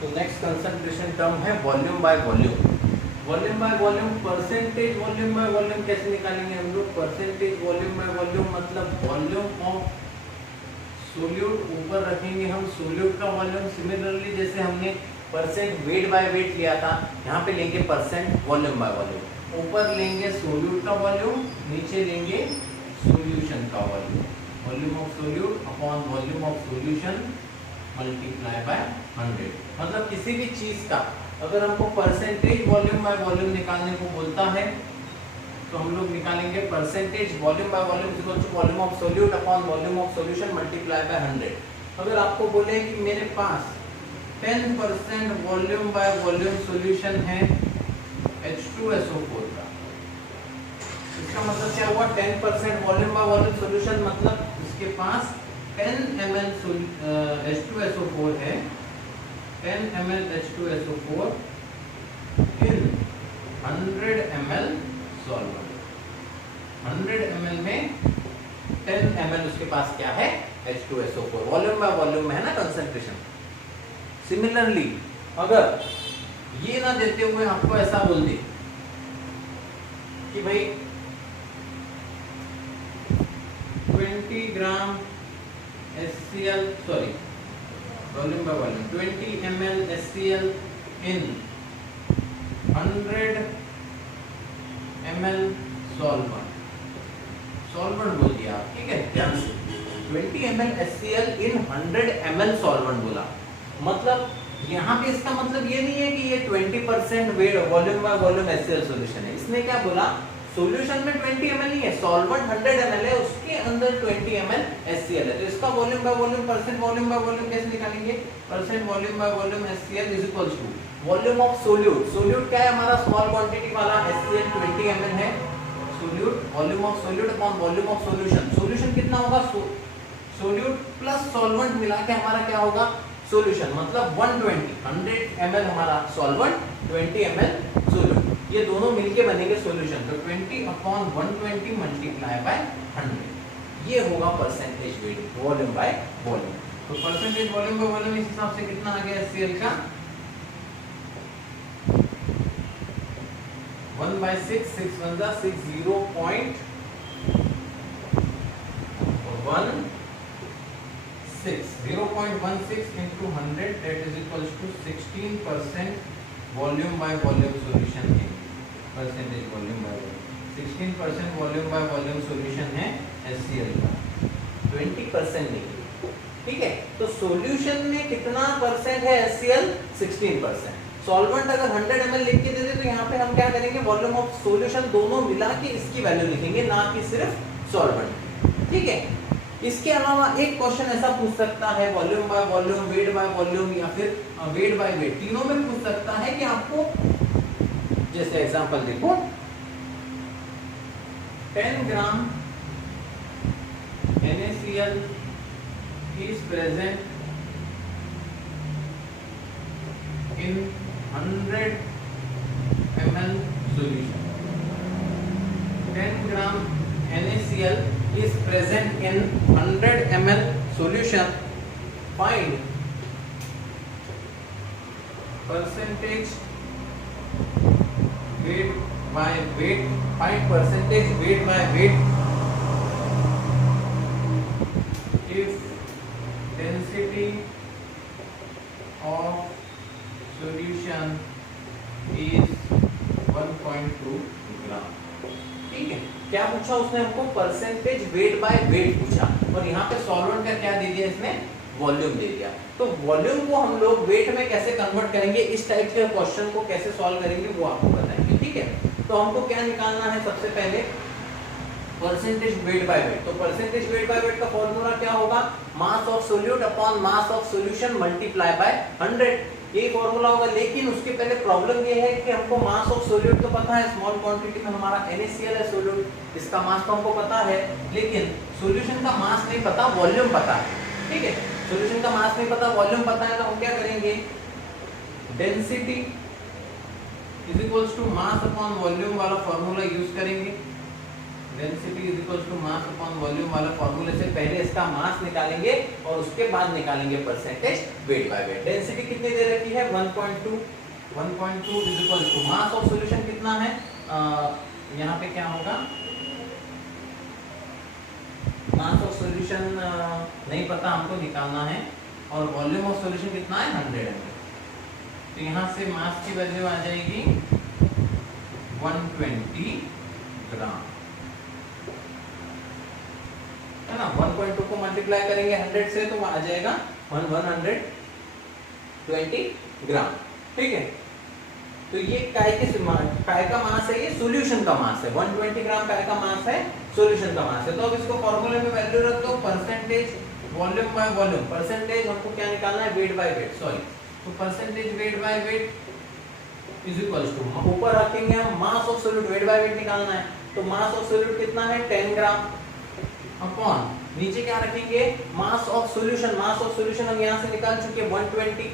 तो next concentration term है volume by volume. Volume by volume, percentage volume by volume कैसे निकालेंगे हम लोग? परसेंटेज वॉल्यूम बाय वॉल्यूम मतलब वॉल्यूम ऑफ सोल्यूट ऊपर रखेंगे हम सोल्यूट का वॉल्यूम। सिमिलरली जैसे हमने परसेंट वेट बाय वेट लिया था, यहाँ पे लेंगे परसेंट वॉल्यूम बाय वॉल्यूम। ऊपर लेंगे सोल्यूट का वॉल्यूम, नीचे लेंगे सॉल्यूशन का volume. Volume of solute upon volume of solution multiply by 100। मतलब किसी भी चीज का अगर हमको परसेंटेज वॉल्यूम बाय वॉल्यूम निकालने को बोलता है तो हम लोग निकालेंगे percentage volume by volume equal to volume of solute upon volume of solution multiply by 100। अगर आपको बोले कि मेरे पास 10% वॉल्यूम बाय वॉल्यूम सॉल्यूशन है H2SO4 का, इसका मतलब क्या हुआ? 10% वॉल्यूम बाय वॉल्यूम सॉल्यूशन मतलब इसके पास 10 ml H2SO4 है, 10 ml H2SO4 in 100 ml solvent. 100 ml में 10 ml उसके पास क्या है? H2SO4। वॉल्यूम बाय वॉल्यूम में है ना कंसंट्रेशन। सिमिलरली अगर ये ना देते हुए आपको ऐसा बोल दे कि भाई 20 ग्राम HCl, sorry volume by volume 20 ml HCl in 100 ml solvent. Solvent बोल दिया, ठीक है ध्यान से। 20 ml HCl in 100 ml solvent बोला, मतलब यहाँ पे इसका मतलब ये नहीं है कि ये 20% volume by volume HCl solution है। इसने क्या बोला? सॉल्यूशन में 20 ml नहीं है, सॉल्वेंट 100 ml है, उसके अंदर 20 ml HCl है। तो इसका volume by volume, percent volume by volume कैसे निकालेंगे? Percent volume by volume HCl is equals to volume of solute. Solute क्या है हमारा? स्मॉल क्वांटिटी वाला HCl 20 ml है। Solute, volume of solute upon volume of solution. Solution कितना होगा? Solute plus solvent मिला के हमारा क्या होगा? सॉल्यूशन। मतलब 120, 100 ml हमारा सॉल्वेंट, 20 ml सोल्यूट, ये दोनों मिलके बनेंगे सॉल्यूशन। तो 20 अपॉन 120 मल्टीप्लाई बाय 100, ये होगा percentage wait volume by volume. तो परसेंटेज वॉल्यूम बाय वॉल्यूम इस हिसाब से कितना आ गया HCl का? 1/6, 6 1 जा 6, 0.16 into 100 that is equals to 16% volume by volume solution है। Percentage volume by volume 16% volume by volume solution है HCl का, 20% नहीं, ठीक है। तो सॉल्यूशन में कितना परसेंट है HCl? 16%। सॉल्वेंट अगर 100 ml लिख के दे दे तो यहाँ पे हम क्या करेंगे? वॉल्यूम ऑफ सॉल्यूशन दोनों मिला के इसकी वैल्यू लिखेंगे, ना कि सिर्फ सॉल्वेंट, ठीक है। इसके अलावा एक क्वेश्चन ऐसा पूछ सकता है volume by volume, weight by volume या फिर वेट बाय वेट, तीनों में पूछ सकता है कि आपको, जैसे एग्जांपल देखो 10 ग्राम NaCl is present in 100 ml solution. 10 gram NaCl is present in 100 ml solution. Find percentage weight by weight. Find percentage weight by weight if density of solution is 1.2 ग्राम, ठीक है। क्या पूछा उसने हमको? परसेंटेज वेट बाय वेट पूछा, और यहाँ पे सॉल्वेंट का क्या दे दिया इसने? वॉल्यूम दे दिया। तो वॉल्यूम को हम लोग वेट में कैसे कन्वर्ट करेंगे, इस टाइप के क्वेश्चन को कैसे सॉल्व करेंगे वो आपको बताएंगे, ठीक है। तो हमको क्या निकालना है? सबसे पहले परसेंटेज वेट बाय वेट। तो परसेंटेज वेट बाय वेट का फॉर्मूला क्या होगा? Mass of solute upon mass of solution multiply by 100, यही फॉर्मूला होगा। लेकिन उसके पहले प्रॉब्लम ये है कि हमको मास ऑफ सोल्यूट तो पता है, स्मॉल क्वांटिटी में हमारा NaCl है सोल्यूट, इसका मास तो हमको पता है, लेकिन सॉल्यूशन का मास नहीं पता, वॉल्यूम पता है, ठीक है। सॉल्यूशन का मास नहीं पता, वॉल्यूम पता है, तो हम क्या करेंगे? Density is equals to mass upon volume वाला फॉर्मूला यूज करेंगे। Density is equal to mass upon volume वाला फॉर्मूले से पहले इसका मास निकालेंगे और उसके बाद निकालेंगे percentage weight by weight. Density कितनी दे रखी है 1.2 is equal to mass of solution कितना है, यहाँ पे क्या होगा, मास ऑफ सॉल्यूशन नहीं पता हमको निकालना है, और वॉल्यूम ऑफ सॉल्यूशन कितना है 100 ml। तो यहाँ से मास की वैल्यू आ जाएगी 120 ग्राम, है ना। 1.2 को मल्टीप्लाई करेंगे 100 से तो आ जाएगा 120 ग्राम, ठीक है। तो ये काय का मास है, ये सॉल्यूशन का मास है। 120 ग्राम काय का मास है, सॉल्यूशन का मास है। तो अब इसको फॉर्मूले में वैल्यू रख दो, percentage volume by volume. Percentage हमको क्या निकालना है, वेट बाय वेट, सॉरी। तो percentage weight by weight is equal to, ऊपर रखेंगे हम mass of solute, weight by weight निकालना है। तो मास ऑफ सॉल्यूट कितना है 10 ग्राम अपॉन, नीचे क्या रखेंगे, मास of solution. Mass of solution हम यहाँ से निकाल चुके हैं 120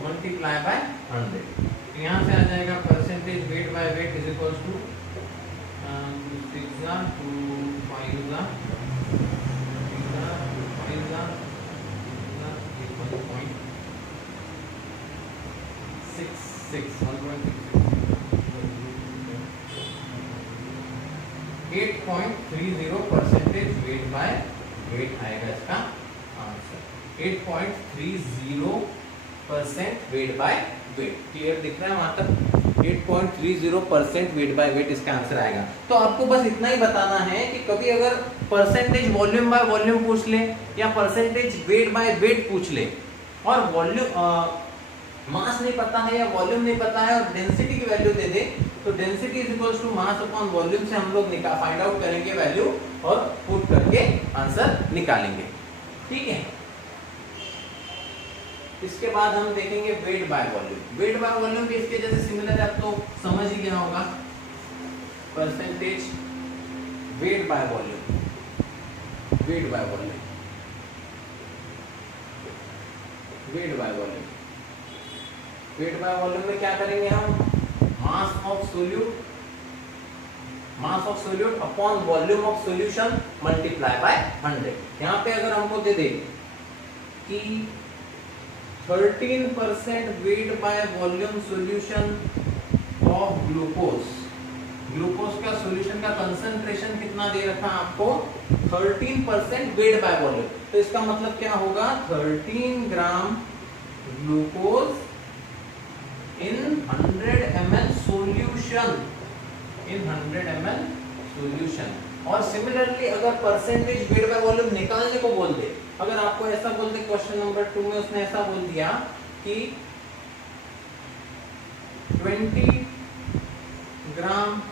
मल्टीप्लाई बाय 100। तो यहाँ से आ जाएगा percentage weight by weight is equal to 8.30 percentage weight by weight आएगा इसका answer. 8.30% weight by weight, clear दिख रहा है वहां तक। 8.30% वेट बाय वेट इसका आंसर आएगा। तो आपको बस इतना ही बताना है कि कभी अगर परसेंटेज वॉल्यूम बाय वॉल्यूम पूछ ले या परसेंटेज वेट बाय वेट पूछ ले और वॉल्यूम मास नहीं पता है या वॉल्यूम नहीं पता है और डेंसिटी की वैल्यू दे दे, तो density is equals to mass upon volume से हम लोग फाइंड आउट करेंगे वैल्यू और पुट करके आंसर निकालेंगे, ठीक है। इसके बाद हम देखेंगे weight by volume. Weight by volume भी इसके जैसे सिमिलर है, आप तो समझ ही गया होगा। Percentage weight by volume, weight by volume, weight by volume. Weight by volume में क्या करेंगे हम, mass of solute, mass of solute upon volume of solution multiply by 100। यहाँ पे अगर हमको दे दे कि 13% wait by volume solution of glucose, glucose का सॉल्यूशन का कंसंट्रेशन कितना दे रखा आपको 13% वेट बाय वॉल्यूम, तो इसका मतलब क्या होगा 13 gram glucose in 100 ml solution, in 100 ml solution। और सिमिलरली अगर परसेंटेज वेट बाय वॉल्यूम निकालने को बोल दे, अगर आपको ऐसा बोल दे क्वेश्चन नंबर 2 में उसने ऐसा बोल दिया कि 20 ग्राम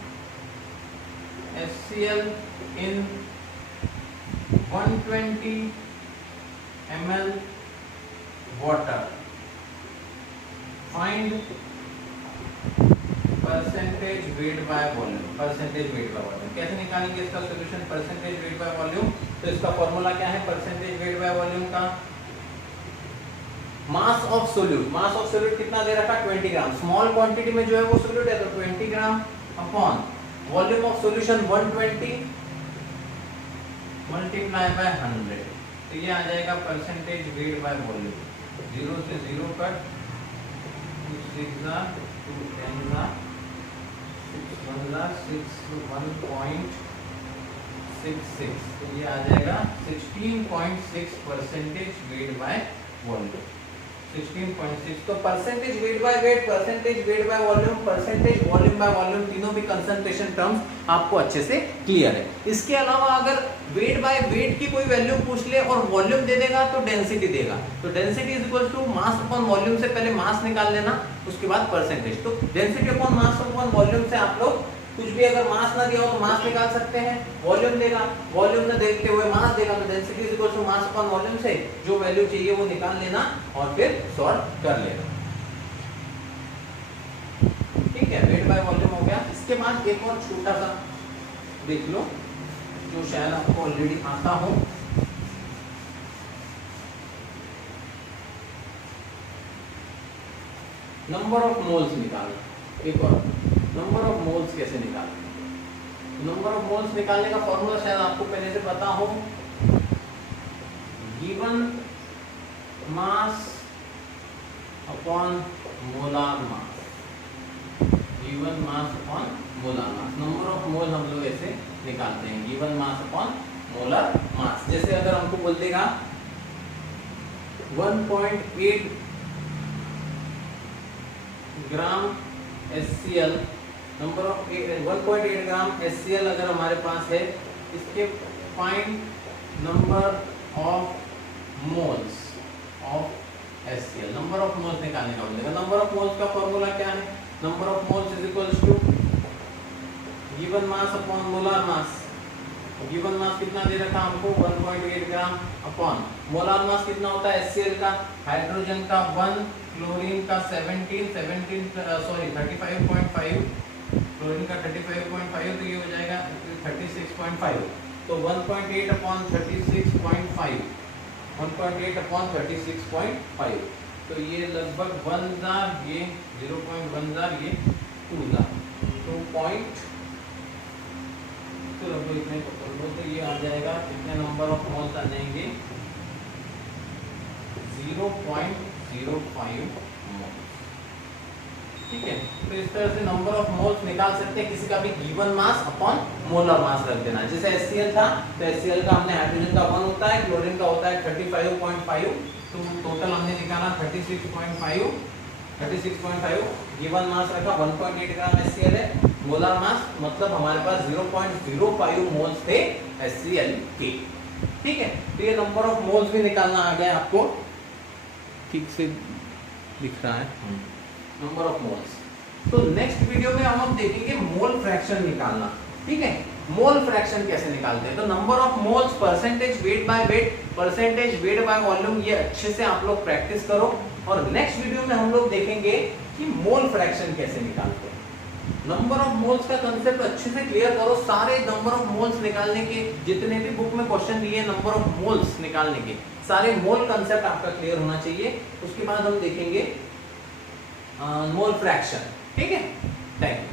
HCl in 120 ml water, find percentage weight by volume. Percentage weight by volume कैसे निकालेंगे इसका solution, percentage weight by volume. तो इसका फॉर्मूला क्या है परसेंटेज वेट बाय वॉल्यूम का, mass of solute. Mass of solute कितना दे रखा 20 ग्राम, स्मॉल क्वांटिटी में जो है वो सोल्यूट है तो 20 ग्राम upon volume of solution 120 multiply by 100। तो ये आ जाएगा परसेंटेज वेट बाय वॉल्यूम। 0 से 0 कट, 2 6 2 10 1.66, तो ये आ जाएगा 16.6 परसेंटेज वेट बाय वॉल्यूम। 16.6। तो percentage weight by wait, percentage weight by volume, percentage volume by volume, तीनों भी कंसंट्रेशन टर्म्स आपको अच्छे से क्लियर है। इसके अलावा अगर वेट बाय वेट की कोई वैल्यू पूछ ले और वॉल्यूम दे देगा तो डेंसिटी देगा। तो density is equal to mass upon volume से पहले मास निकाल लेना, उसके बाद परसेंटेज। तो density upon mass upon volume से आप लोग कुछ भी अगर मास ना दिया हो तो मास निकाल सकते हैं, वॉल्यूम देगा, वॉल्यूम ना देखते हुए मास देगा तो density is equal to mass upon volume से जो वैल्यू चाहिए वो निकाल लेना और फिर सॉल्व कर लेना, ठीक है। वेट बाय वॉल्यूम हो गया। इसके बाद एक और छोटा सा देख लो जो शायद आपको ऑलरेडी आता हो, नंबर ऑफ मोल्स निकालना। एक और नंबर ऑफ मोल्स कैसे निकालना, नंबर ऑफ मोल्स निकालने का फॉर्मूला शायद आपको पहले से पता हो, given mass upon molar mass, given mass upon molar mass. Number of mole हम लोग ऐसे निकालते हैं, given mass upon molar mass. जैसे अगर हमको बोल देगा 1.8 gram HCl, number of 1.8 gram HCl अगर हमारे पास है, इसके find number of moles of HCl, number of moles निकालने का बोलेगा। नंबर ऑफ मोल्स का फॉर्मूला क्या है, number of moles is equals to given mass upon molar mass. Given मास कितना दे रखा हमको 1.8 ग्राम अपॉन मोलार मास कितना होता है HCl का, हाइड्रोजन का 1, क्लोरीन का 35.5, क्लोरीन का 35.5, तो ये हो जाएगा 36.5। तो 1.8 अपॉन 36.5, 1.8 अपॉन 36.5, तो ये लगभग 1 जार, ये 0.1 जार, ये 2 जार, 2 पॉइंट, तो लगभग इतने पकड़ लो, तो ये आ जाएगा कितने नंबर ऑफ मोल्स आ जाएंगे 0.05 मोल्स। ठीक है, तो इस तरह से नंबर ऑफ मोल्स निकाल सकते हैं किसी का भी गिवन मास अपॉन मोलर मास रख देना। जैसे HCl था तो HCl का हमने हाइड्रोजन का 1 होता है, क्लोरीन का होता है 35.5, तो टोटल हमने निकाला 36.5, गिवन मास रखा 1.8 ग्राम HCl है, मोलर मास मतलब हमारे पास 0.05 मोल्स थे HCl के। ठीक है, तो ये नंबर ऑफ मोल्स भी निकालना आ गया आपको, ठीक से दिख रहा है नंबर ऑफ मोल्स। तो नेक्स्ट वीडियो में हम देखेंगे मोल फ्रैक्शन निकालना। ठीक है, मोल फ्रैक्शन कैसे निकालते हैं, तो number of moles, percentage weight by wait, percentage weight by volume, ये अच्छे से आप लोग प्रैक्टिस करो। और नेक्स्ट वीडियो में हम लोग देखेंगे कि मोल फ्रैक्शन कैसे निकालते हैं। नंबर ऑफ मोल्स का कंसेप्ट अच्छे से क्लियर करो, सारे नंबर ऑफ मोल्स निकालने के जितने भी बुक में क्वेश्चन दिए नंबर ऑफ मोल्स निकालने के, सारे मोल कंसेप्ट आपका क्लियर होना चाहिए। उसके बाद हम देखेंगे मोल फ्रैक्शन। ठीक है, थैंक यू।